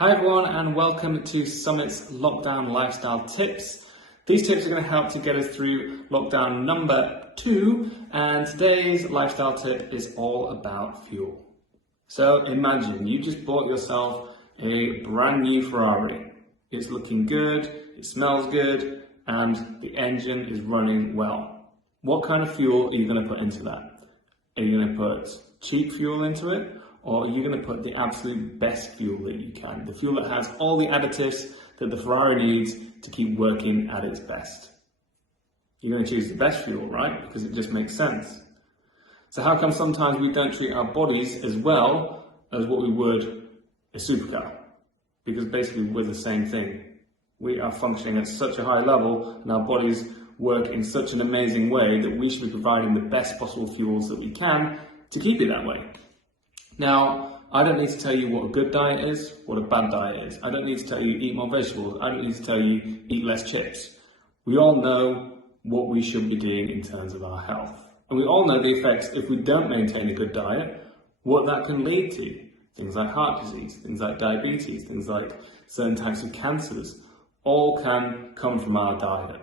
Hi everyone and welcome to Summit's Lockdown Lifestyle Tips. These tips are going to help to get us through lockdown number 2, and today's lifestyle tip is all about fuel. So imagine you just bought yourself a brand new Ferrari. It's looking good, it smells good, and the engine is running well. What kind of fuel are you going to put into that? Are you going to put cheap fuel into it? Or are you going to put the absolute best fuel that you can? The fuel that has all the additives that the Ferrari needs to keep working at its best. You're going to choose the best fuel, right? Because it just makes sense. So how come sometimes we don't treat our bodies as well as what we would a supercar? Because basically we're the same thing. We are functioning at such a high level and our bodies work in such an amazing way that we should be providing the best possible fuels that we can to keep it that way. Now, I don't need to tell you what a good diet is, what a bad diet is. I don't need to tell you eat more vegetables. I don't need to tell you eat less chips. We all know what we should be doing in terms of our health. And we all know the effects, if we don't maintain a good diet, what that can lead to. Things like heart disease, things like diabetes, things like certain types of cancers, all can come from our diet.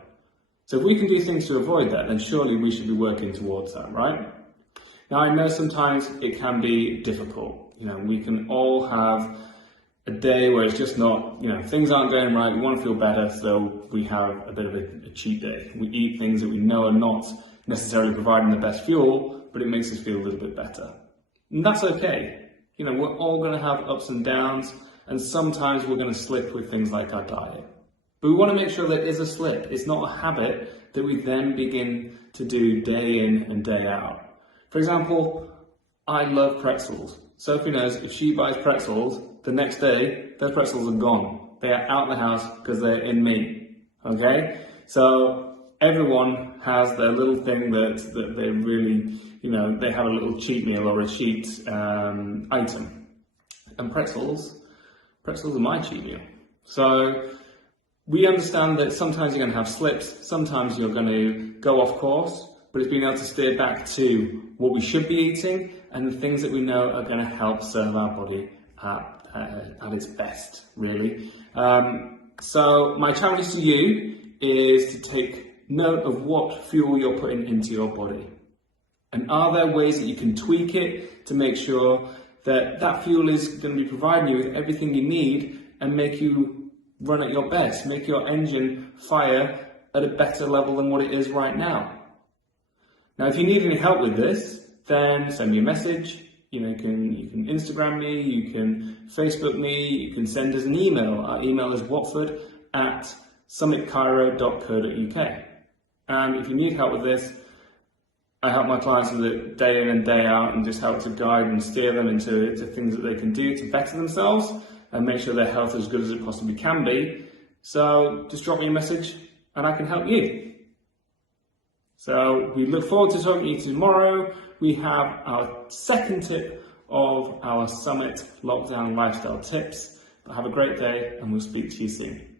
So if we can do things to avoid that, then surely we should be working towards that, right? Now, I know sometimes it can be difficult. We can all have a day where it's just not, things aren't going right, we want to feel better, so we have a bit of a cheat day. We eat things that we know are not necessarily providing the best fuel, but it makes us feel a little bit better. And that's okay. We're all going to have ups and downs, and sometimes we're going to slip with things like our diet. But we want to make sure that it is a slip. It's not a habit that we then begin to do day in and day out. For example, I love pretzels. Sophie knows if she buys pretzels, the next day, those pretzels are gone. They are out of the house because they're in me, okay? So everyone has their little thing that they really, they have a little cheat meal or a cheat item. And pretzels are my cheat meal. So we understand that sometimes you're going to have slips, sometimes you're going to go off course, but it's being able to steer back to what we should be eating and the things that we know are going to help serve our body at its best, really. So my challenge to you is to take note of what fuel you're putting into your body. And are there ways that you can tweak it to make sure that that fuel is going to be providing you with everything you need and make you run at your best, make your engine fire at a better level than what it is right now? Now, if you need any help with this, then send me a message. You can Instagram me, you can Facebook me, you can send us an email. Our email is watford@summitcairo.co.uk. And if you need help with this, I help my clients with it day in and day out and just help to guide and steer them into things that they can do to better themselves and make sure their health is as good as it possibly can be. So just drop me a message and I can help you. So we look forward to talking to you tomorrow. We have our second tip of our Summit Lockdown Lifestyle Tips. But have a great day and we'll speak to you soon.